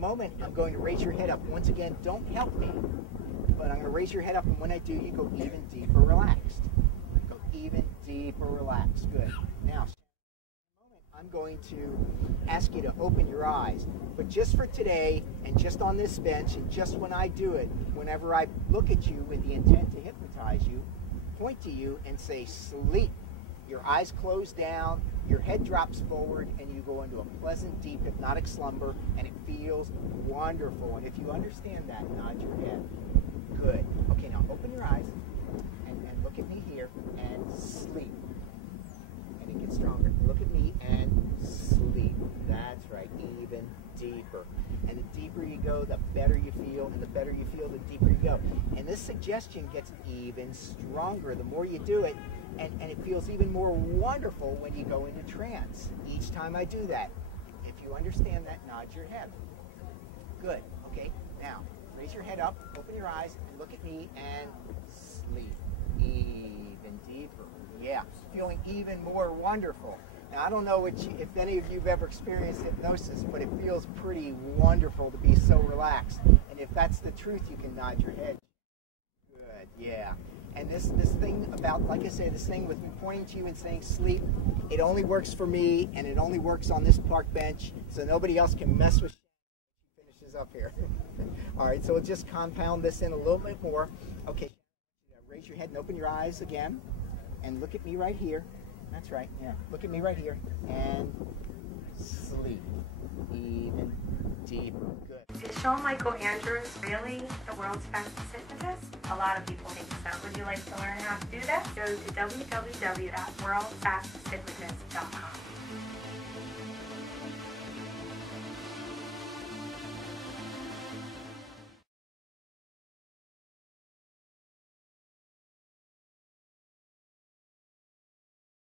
moment, I'm going to raise your head up. Once again, don't help me, but I'm going to raise your head up, and when I do, you go even deeper relaxed. Go even deeper relaxed. Good. Now, I'm going to ask you to open your eyes, but just for today and just on this bench and just when I do it, whenever I look at you with the intent to hypnotize you, point to you and say sleep. Your eyes close down, your head drops forward, and you go into a pleasant, deep hypnotic slumber, and it feels wonderful. And if you understand that, nod your head. Good. Okay, now open your eyes and look at me here and sleep. And it gets stronger. Look at me and sleep. That's right, even deeper. And the deeper you go, the better you feel, and the better you feel, the deeper you go. And this suggestion gets even stronger the more you do it, and it feels even more wonderful when you go into trance. Each time I do that, if you understand that, nod your head. Good. Okay, now raise your head up, open your eyes, and look at me and sleep. Even deeper. Yeah, feeling even more wonderful. Now, I don't know if any of you have ever experienced hypnosis, but it feels pretty wonderful to be so relaxed. And if that's the truth, you can nod your head. Good, yeah. And this thing about, like I say, this thing with me pointing to you and saying sleep, it only works for me, and it only works on this park bench, so nobody else can mess with she finishes up here. All right, so we'll just compound this in a little bit more. Okay, raise your head and open your eyes again, and look at me right here. That's right, yeah. Look at me right here, and sleep. Even deeper. Good. Is Shawn Michael Andrews really the world's fastest hypnotist? A lot of people think so. Would you like to learn how to do that? Go to www.worldfastesthypnotist.com.